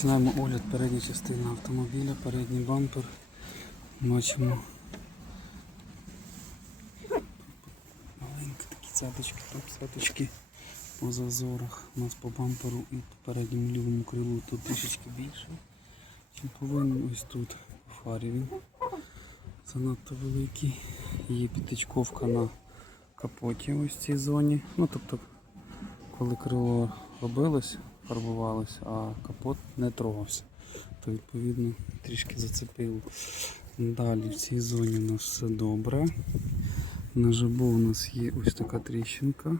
Розпочинаємо огляд передньої частини автомобіля, передній бампер. Бачимо маленькі такі цяточки, тут цяточки по зазорах. У нас по бамперу і по передньому лівому крилу тут трішечки більше, ніж повинен. Ось тут по фарі він занадто великий. Є підтичковка на капоті ось цій зоні. Ну тобто коли крило робилось, фарбувалось, а капот не трогався. То відповідно трішки зацепило. Далі в цій зоні у нас все добре. На жабу у нас є ось така тріщинка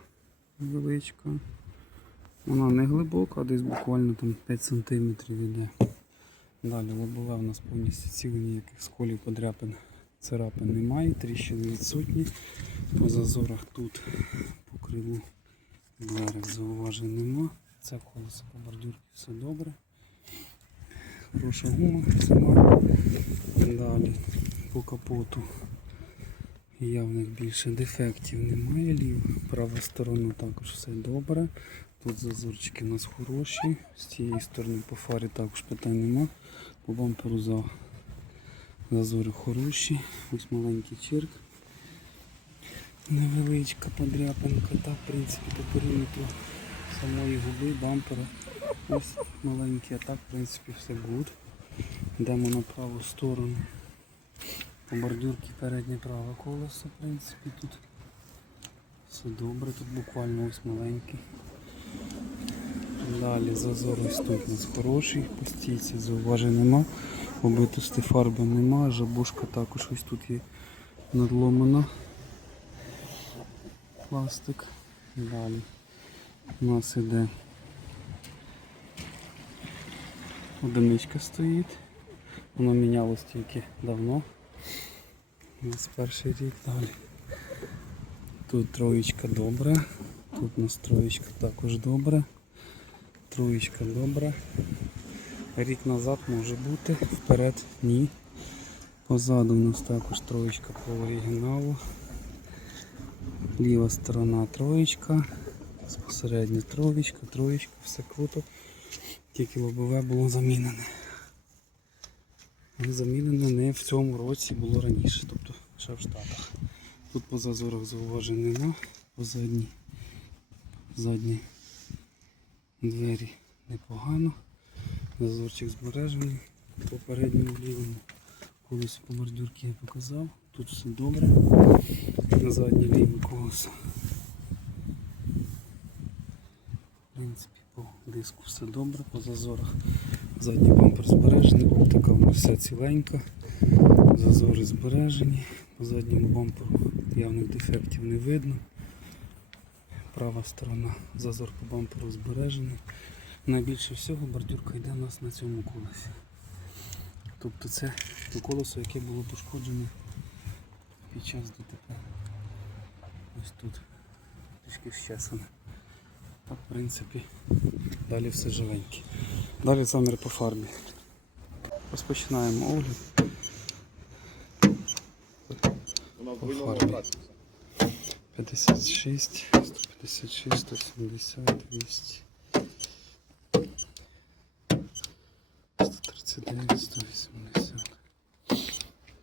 невеличка. Вона не глибока, десь буквально там 5 см йде. Далі лобове у нас повністю ціле, ніяких сколів подряпин царапин немає, тріщини відсутні. По зазорах тут по крилу Дверek зауважень нема. Це колесо по бордюрці все добре. Хороша гума сама. Далі по капоту явних більше дефектів немає. Лів, права сторона також все добре. Тут зазорчики у нас хороші. З цієї сторони по фарі також питань нема. По бамперу за зазори хороші. Ось маленький чирк невеличка подряпинка, так, в принципі, по периметру самої губи, бампера. Ось маленький, а так, в принципі, все гуд. Йдемо на праву сторону. По бордюрці переднє праве колесо, в принципі, тут все добре, тут буквально ось маленький. Далі зазор ось тут у нас хороший, по стійці зауважень нема, обитості фарби нема, жабушка також ось тут є надломана пластик. Далі у нас іде одиничка стоїть. Воно мінялось тільки давно. У нас перший рік далі. Тут троєчка добра, тут у нас троєчка також добра, троєчка добра. Рік назад може бути, вперед ні. Позаду у нас також троєчка по оригіналу. Ліва сторона троєчка, безпосередньо троєчка, троєчка, все круто. Тільки лобове було замінене. Але замінено не в цьому році, було раніше, тобто ще в Штатах. Тут по зазорах зауважень нема, по задній, задні двері непогано. Зазорчик збережений, по передньому лівому колесо по бордюрці я показав. Тут все добре. На заднє ліве колесо. В принципі, по диску все добре, по зазорах задній бампер збережений, оптика нас вся ціленька, зазори збережені, по задньому бамперу явних дефектів не видно. Права сторона, зазор по бамперу збережений. Найбільше всього бордюрка йде у нас на цьому колесі. Тобто це то колесо, яке було пошкоджене під час ДТП. Ось тут трішки щесане. В принципі, далі все живеньке. Далі замір по фарбі. Розпочинаємо огляд. По братця. 56, 156, 170, 200. 139, 180,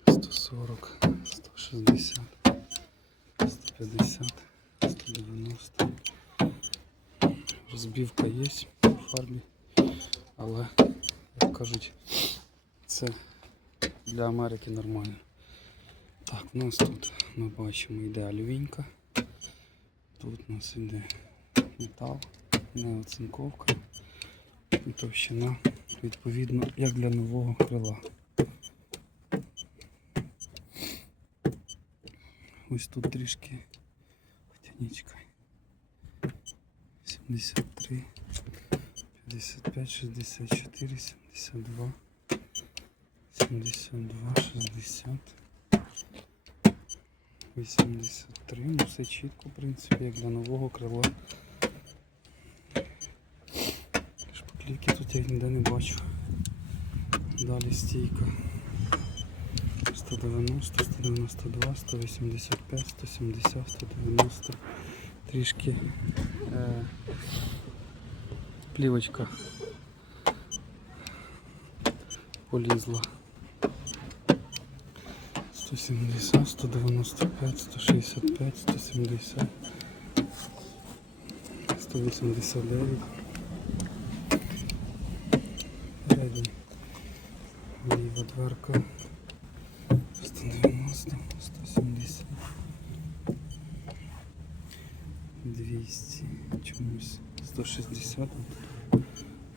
140, 160, 150, 190. Розбівка є по фарбі, але, як кажуть, це для Америки нормально. Так, у нас тут ми бачимо йде алювінька. Тут у нас йде метал, не оцинковка і товщина, відповідно, як для нового крила. Ось тут трішки хоча ні, чекай. 73, 55, 64, 72, 72, 60. 83, ну все чітко, в принципі, як для нового крила. Шпаклівки тут я ніде не бачу. Далі стійка. 190, 192, 185, 170, 190. Трішки е, плівочка полізла. 170, 195, 165, 170, 189. Передній. Ліва дверка. 190, 170. 200, чомусь 160.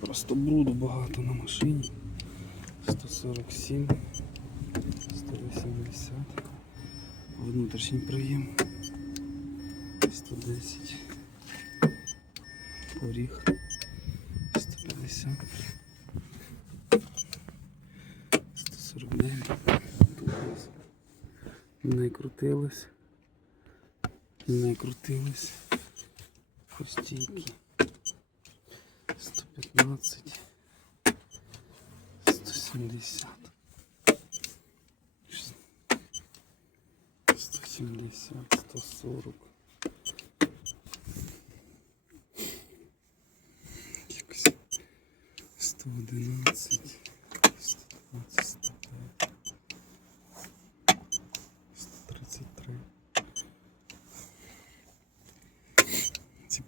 Просто бруду багато на машині. 147, 180. Внутрішній приєм. 110. Поріг. 150. 149. Тут у нас не крутилось. Не крутились. Постійки. 115. 170. 170, 140.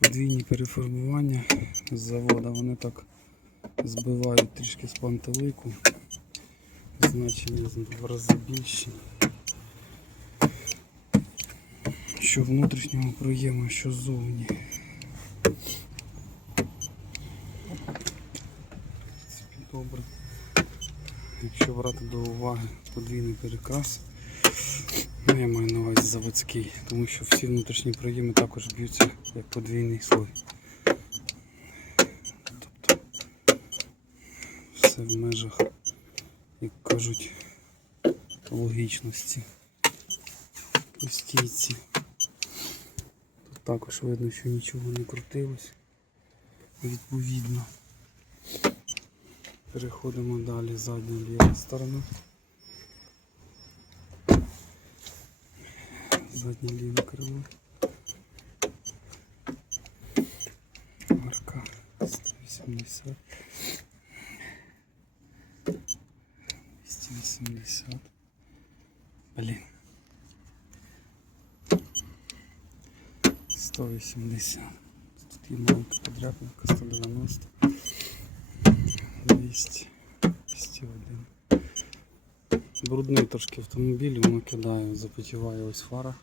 Подвійні переформування з завода вони так збивають трішки з пантелику. Значення в рази більші. Що внутрішнього проєму, що ззовні. Добре. Якщо брати до уваги подвійний перекрас, ну я маю на увазі заводський, тому що всі внутрішні проєми також б'ються як подвійний слой. Тобто все в межах, як кажуть, логічності. По стійці. Тут також видно, що нічого не крутилось. Відповідно. Переходимо далі задня ліва сторона. Заднє ліве крило. Марка 180. 280. Блін. 180. Тут є маленька подряпинка 190. 200. 201. Брудний трошки автомобіль, воно кидає, запотіває ось фара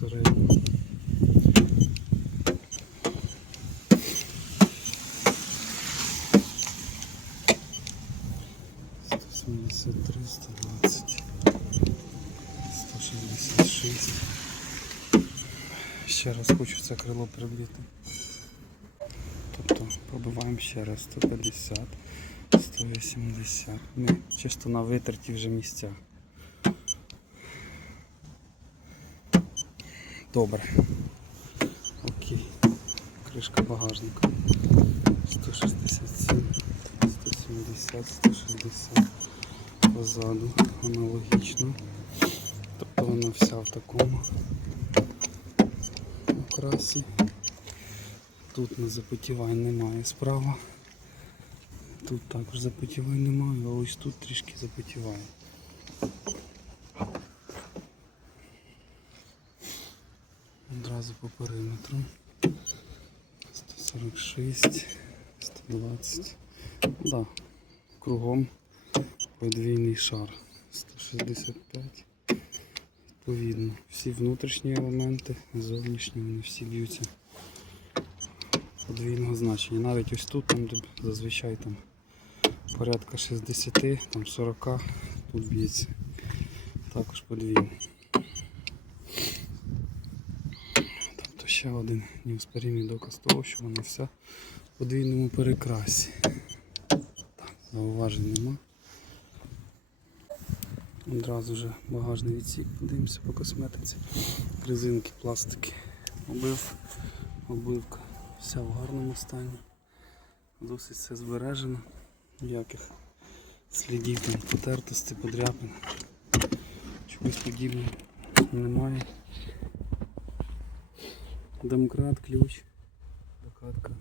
Безпосередньо. Сто сімдесят три, двадцять. Ще раз хочу це крило прибити. Тобто пробиваємо ще раз 150, 180. Ми чисто на витерті вже місця. Добре. Окей. Кришка багажника. 167, 170, 160 позаду. Аналогічно. Тобто вона вся в такому окрасі. Тут на запотівань немає справа. Тут також запотівань немає, а ось тут трішки запотіває. Одразу по периметру. 146, 120. Да, кругом подвійний шар. 165. Відповідно, всі внутрішні елементи, зовнішні, вони всі б'ються подвійного значення. Навіть ось тут, там зазвичай там порядка 60, там 40, тут б'ється. Також подвійно. Тобто ще один неоспоримий доказ того, що вона вся в подвійному перекрасі. Так, зауважень нема. Одразу вже багажний відсік, подивимося по косметиці. Резинки, пластики. Обив, обивка. Вся в гарному стані. Досить все збережено. Ніяких слідів там потертості, подряпин. Чогось подібного немає. Домкрат, ключ, докатка.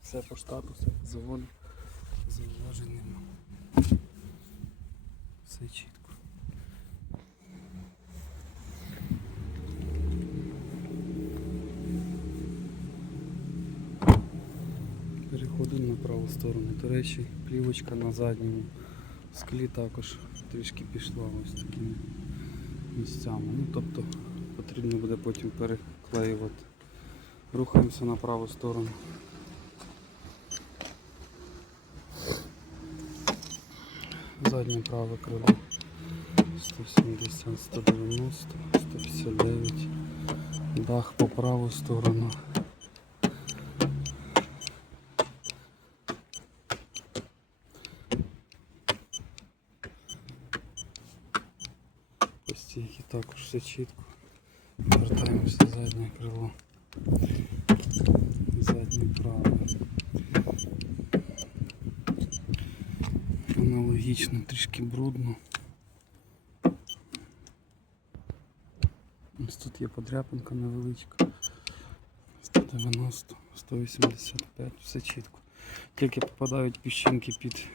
Все по штату, все по заводу. Нема. Все чітко. Переходимо на праву сторону. До речі, плівочка на задньому склі також трішки пішла ось такими місцями. Ну, тобто потрібно буде потім переклеювати. Рухаємося на праву сторону. Заднє праве крило 170, 190, 159. Дах по праву сторону. По стійки також все чітко. Вертаємося в заднє крило. Заднє праве. Аналогічно, трішки брудно. Ось тут є подряпинка невеличка. 190, 185, все чітко. Тільки попадають піщинки під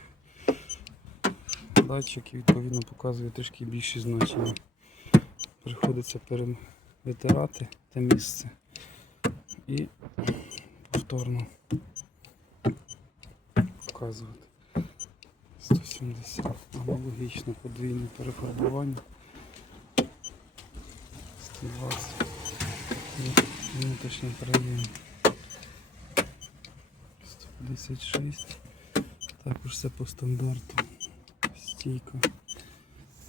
датчик і відповідно показує трішки більші значення. Приходиться перевитирати те місце і повторно показувати. 170. Аналогічно подвійне перефарбування. 120. І Внутрішній проєм. 156. Також все по стандарту. Стійка.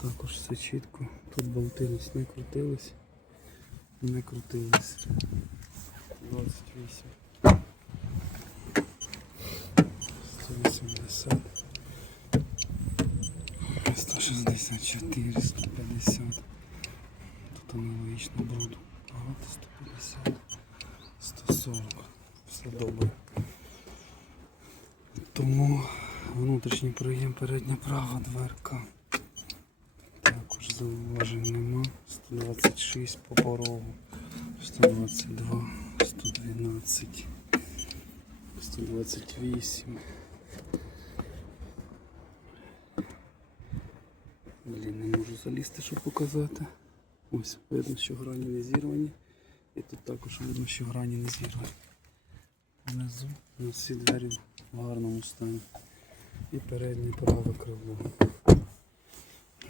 Також все чітко. Тут болти не крутились. Не крутились. 28. 180. 164, 150. Тут аналогічно бруду. Багато 150. 140. Все добре. Тому внутрішній проєм передня права дверка. Зауважень нема. 126 по порогу. 122, 112, 128. Блін, не можу залізти, щоб показати. Ось, видно, що грані не зірвані. І тут також видно, що грані не зірвані. Внизу у нас всі двері в гарному стані. І переднє праве крило.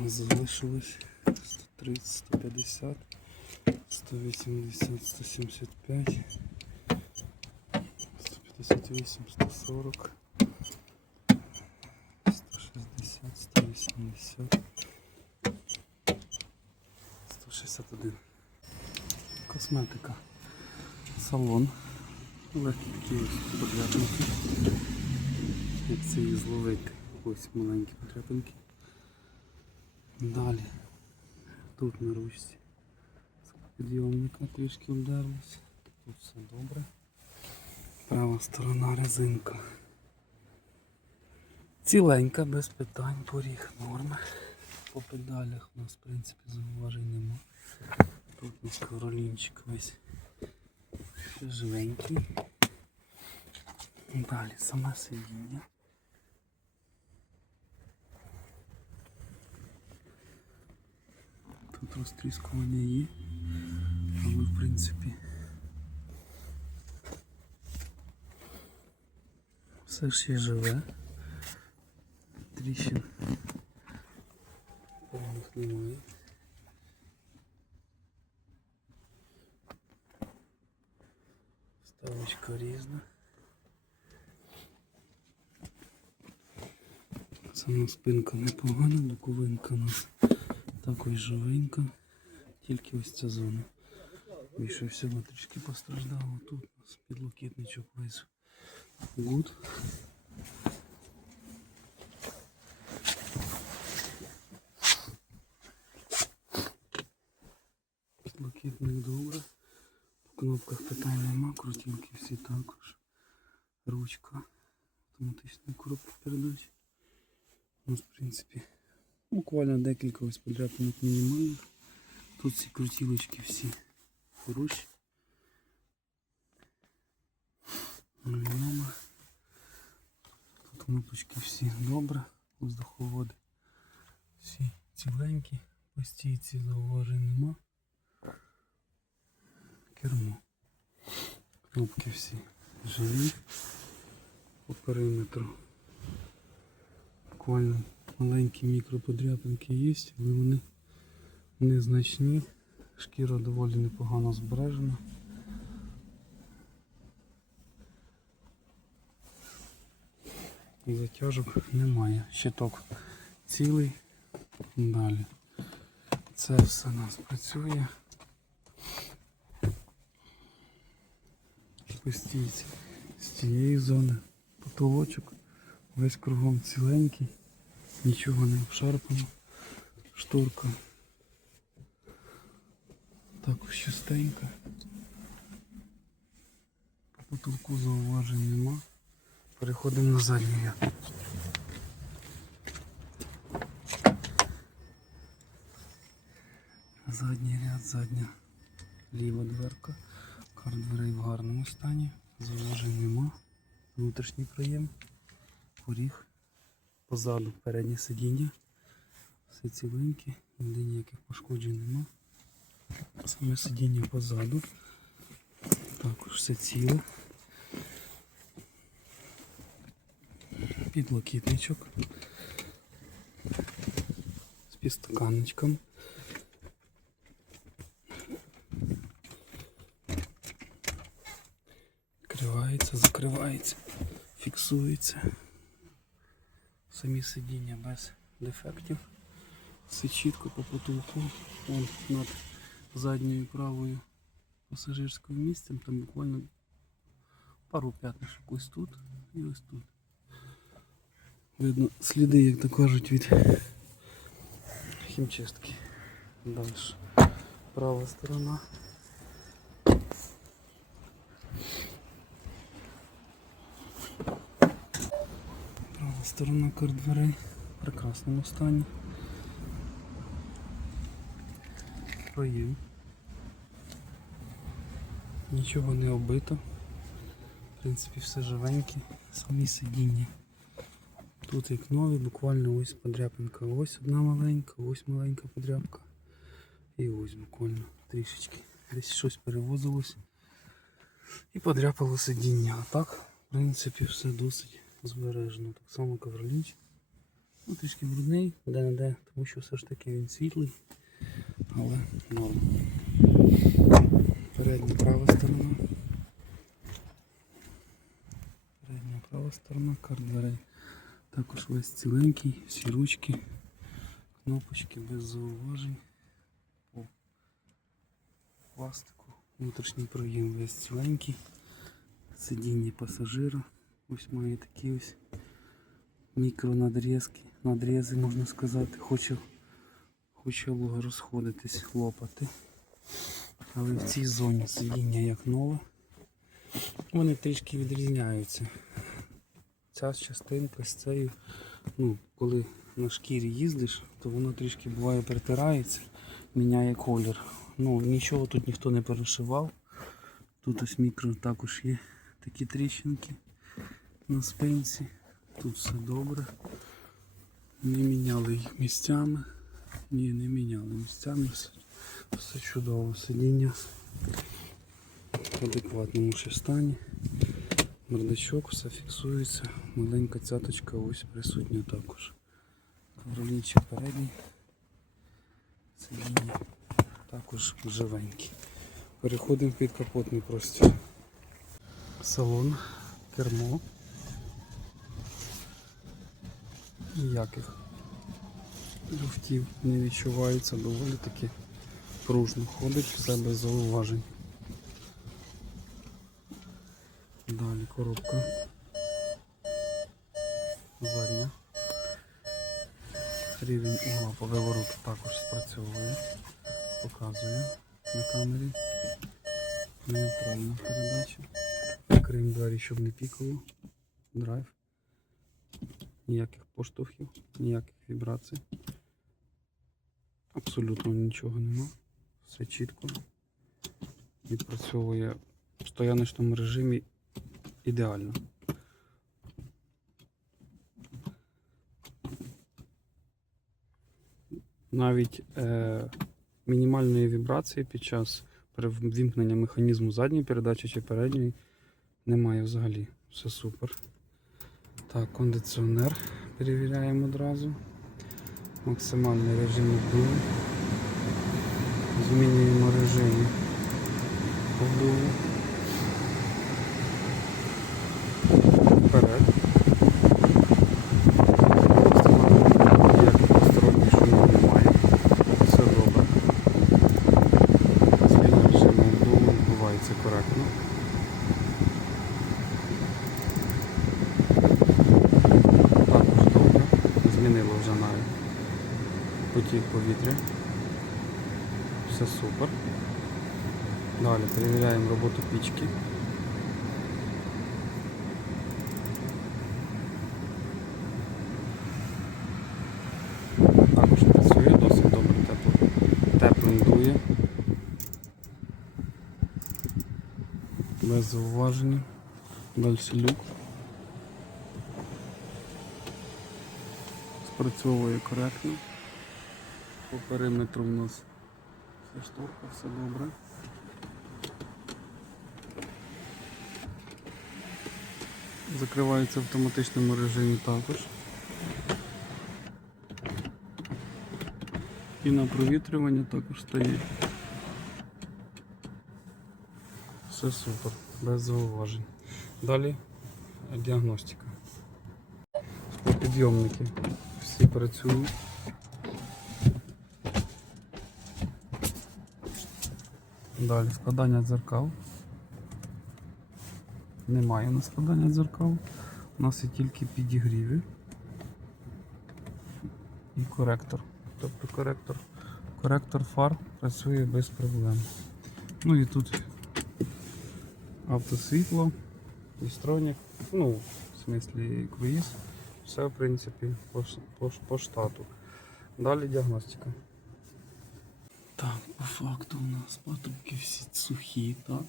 Залишилось 130, 150, 180, 175, 158, 140, 160, 180, 161. Косметика. Салон. Легкі такі ось подряпинки. Як це їх зловити? Ось маленькі подряпинки. Далі. Тут на ручці. Підйомника трішки обдерлась. Тут все добре. Права сторона резинка. Ціленька, без питань, поріг норми. По педалях у нас в принципі зауважень нема. Тут у нас королінчик весь живенький. Далі саме сидіння. Тут розтріскування є, але в принципі все є живе. Тріщин повних немає. Ставочка різна. Сама спинка непогана, боковинка у нас також живенька. Тільки ось ця зона. Більше всього трішки постраждало. Тут у нас підлокітничок весь гуд. Підлокітник добре. В кнопках питань нема, крутинки всі також. Ручка. Автоматична коробка передач. У нас в принципі буквально декілька ось подряпинок мінімальних. Тут ці крутілочки всі хороші. Номер. Тут Кнопочки всі добре, воздуховоди всі ціленькі, постійці зауважень нема. Кермо. Кнопки всі живі по периметру. Буквально маленькі мікроподряпинки є, але вони незначні. Шкіра доволі непогано збережена. І затяжок немає. Щиток цілий. Далі. Це все нас працює. Постійці з цієї зони. Потолочок. Весь кругом ціленький. Нічого не обшарпано. Шторка. Також чистенька. По потолку зауважень нема. Переходимо на задній ряд. Задній ряд, задня ліва дверка. Кар дверей в гарному стані. Зауважень нема. Внутрішній проєм. Поріг. Позаду переднє сидіння. Все ціленьке, ніде ніяких пошкоджень нема. Саме сидіння позаду. Також все ціле. Підлокітничок. З підстаканничком. Відкривається, закривається, фіксується. Самі сидіння без дефектів. Все чітко по потолку. Вон над задньою правою пасажирською місцем. Там буквально пару п'ятнишок ось тут і ось тут. Видно сліди, як то кажуть, від хімчистки. Далі. Права сторона. Права сторона кардверей в прекрасному стані. Проєм. Нічого не оббито. В принципі, все живеньке. Самі сидіння. Тут як нові, буквально ось подряпинка. Ось одна маленька, ось маленька подряпка. І ось буквально трішечки. Десь щось перевозилось. І подряпало сидіння. А так, в принципі, все досить збережено. Так само ковроліч. Ну, трішки брудний, де-не-де, тому що все ж таки він світлий. Але норм. Передня права сторона. Передня права сторона, кар дверей. Також весь ціленький, всі ручки, кнопочки без зауважень. По пластику. Внутрішній проєм весь ціленький. Сидіння пасажира. Ось має такі ось мікронадрізки, надрізи можна сказати. Хочу, хочу розходитись, лопати. Але в цій зоні сидіння як нове. Вони трішки відрізняються. Ця частинка з цією, ну, коли на шкірі їздиш, то воно трішки буває притирається, міняє колір. Ну, нічого тут ніхто не перешивав. Тут ось мікро також є такі тріщинки на спинці. Тут все добре. Не міняли їх місцями. Ні, не міняли місцями. Все, все чудово. Сидіння в адекватному ще стані. Бардачок, все фіксується. Маленька цяточка ось присутня також. Ковролінчик передній. Сидіння також живенький. Переходимо в підкапотний простір. Салон, кермо. Ніяких люфтів не відчувається, доволі таки пружно ходить, все без зауважень. Далі коробка. Задня. Рівень угла по вивороту також спрацьовує. Показує на камері. Нейтральна передача. Крім двері, щоб не пікало. Драйв ніяких поштовхів, ніяких вібрацій. Абсолютно нічого нема. Все чітко. Відпрацьовує в стояночному режимі ідеально. Навіть е, мінімальної вібрації під час перевімкнення механізму задньої передачі чи передньої немає взагалі. Все супер. Так, кондиціонер перевіряємо одразу. Максимальний режим обдуву. Змінюємо режим обдуву. Вперед. Ніяких посторонніх шумів немає. Все добре. Зміна режиму обдуву відбувається коректно. Також добре. Змінило вже навіть потік повітря. Все супер. Далі перевіряємо роботу пічки. Також працює досить добре, тепло, теплим дує. Без зауваження. Далі люк. Спрацьовує коректно. По периметру у нас вся шторка, все добре. Закривається в автоматичному режимі також. І на провітрювання також стоїть. Все супер, без зауважень. Далі діагностика. Підйомники всі працюють. Далі складання дзеркал. Немає на складання дзеркал. У нас є тільки підігріви і коректор. Тобто коректор, коректор фар працює без проблем. Ну і тут автосвітло, істронік, ну, в смислі круїз. Все в принципі по, по, по штату. Далі діагностика. Так, по факту у нас патрубки всі сухі, так?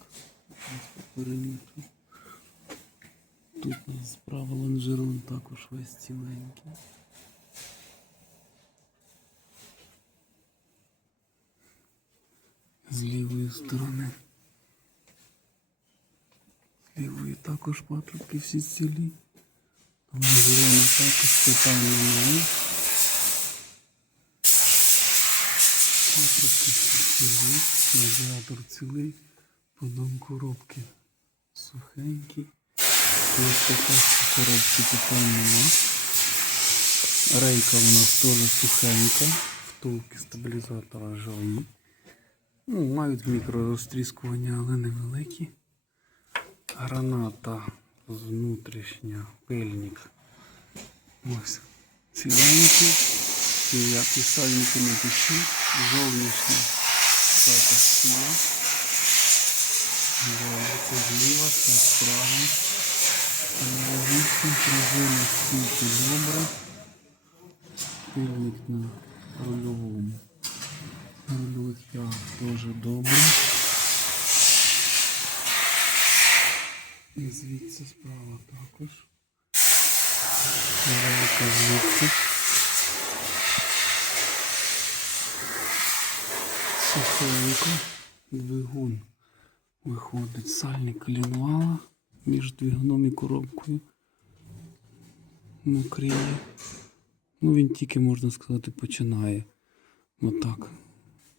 Тут у нас справа лонжерон також весь ціленький. З лівої сторони. З лівої також патрубки всі цілі. Лонжерони також питань немає. Патрубки цілі, радіатор цілий, подон коробки сухенький. Ось така коробці питань нема. Рейка у нас теж сухенька, втулки стабілізатора живі. Ну, мають мікророзтріскування, але невеликі. Граната внутрішня, пильник. Ось ціленький. Ніякі сальники не пішли. Зовнішня також ціла. Добре, це зліва, це справа. Аналогічно пружина стільки добре. Пильник на рульовому. Рульових тягах теж добре. І звідси справа також. Рейка звідси. Сухенько. Двигун виходить сальник колінвала між двигуном і коробкою. Мокріє. Ну він тільки, можна сказати, починає. Отак.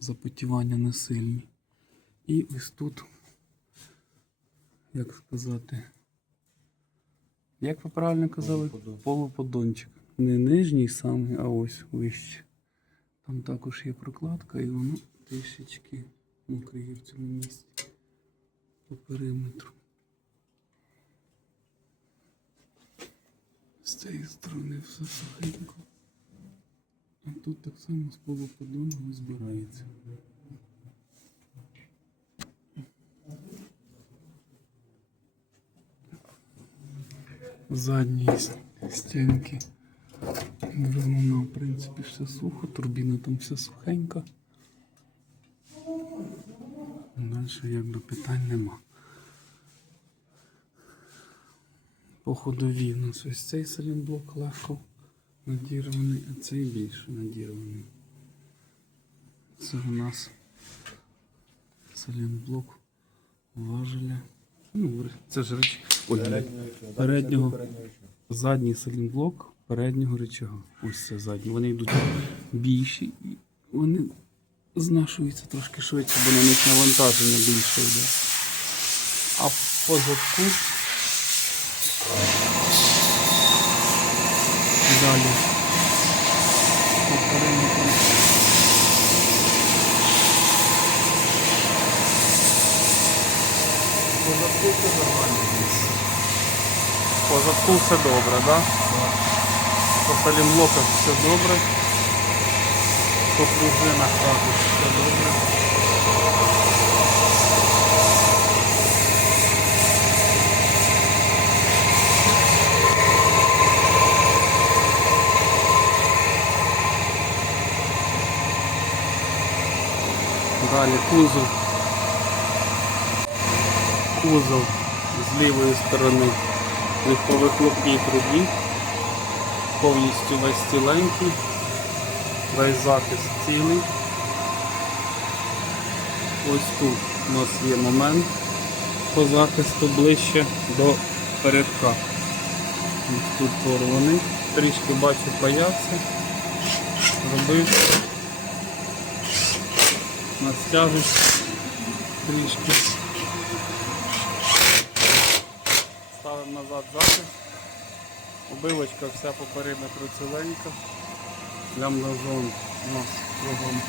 Запотівання не сильні. І ось тут, як сказати, як ви правильно казали? Полуподончик. Не нижній самий, а ось вище. Там також є прокладка і воно трішечки мокріє в цьому місці по периметру. З цієї сторони все сухенько. А тут так само з полуподоном збирається. Задні с- стінки двигуна, в принципі, все сухо, турбіна там все сухенька. Далі якби питань нема. По ходовій у нас ось цей салінблок легко надірваний, а цей більше надірваний. Це у нас салінблок важеля. Ну, це ж реч... Ой, переднього, задній салінблок переднього речага. Ось це задній. Вони йдуть більші і вони знашуються трошки швидше, бо на них навантаження більше йде. А по задку далі. По периметру. По задку нормально. По задку все добре, так? Да? По салімблоках все добре. По пружинах також все добре. Далі кузов. Кузов з лівої сторони В повихлопній трубі. Повністю весь ціленький, весь захист цілий. Ось тут у нас є момент по захисту ближче до передка. Тут порваний. Трішки бачу боявся. Робив. Настягусь трішки. Захист. Обивочка вся по периметру ціленька. Лямбдазон у нас кругом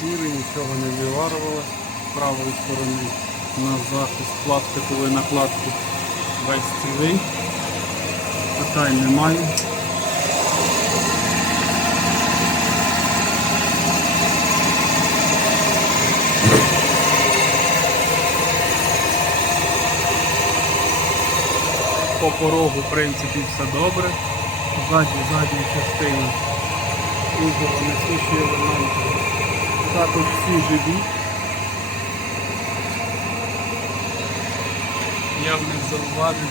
сірий, нічого не виварувалось. Правої сторони у нас захист пластикової накладки весь цілий. Питань немає. По порогу, в принципі, все добре. Ззаді, задня частина кузова несущі елементи. Також всі живі. Явних зауважень.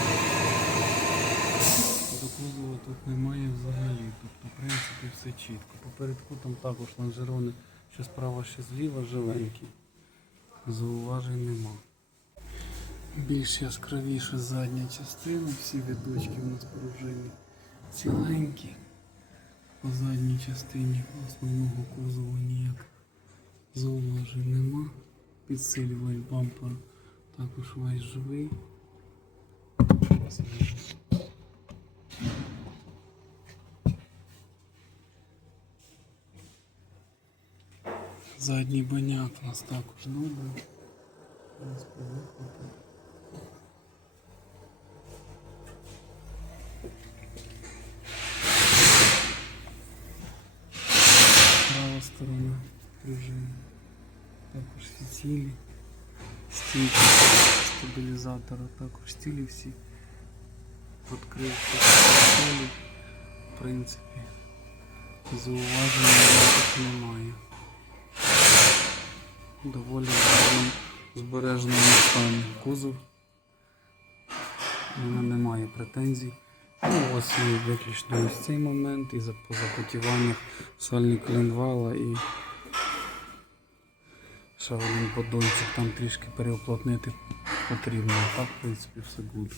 До кузова тут немає взагалі. Тобто, в принципі, все чітко. Попередку там також лонжерони, що справа, що зліва, живенькі. Зауважень нема. Більш яскравіша задня частина, всі відочки у нас пружини ціленькі. По задній частині основного кузова ніяк зауважень нема. Підсилювач бампер також весь живий. Задній баняк у нас також добре. Зараз повихлопу. Права сторона пружини. Також всі цілі. Стійки стабілізатора також цілі всі. Відкривки цілі. В принципі, зауваження ніяких немає. Доволі гарно збереженому стані кузов. У мене немає претензій. Ну, ось є виключно ось цей момент і по запотіваннях сальник клінвала і ще один поддончик там трішки переоплотнити потрібно. А так, в принципі, все буде.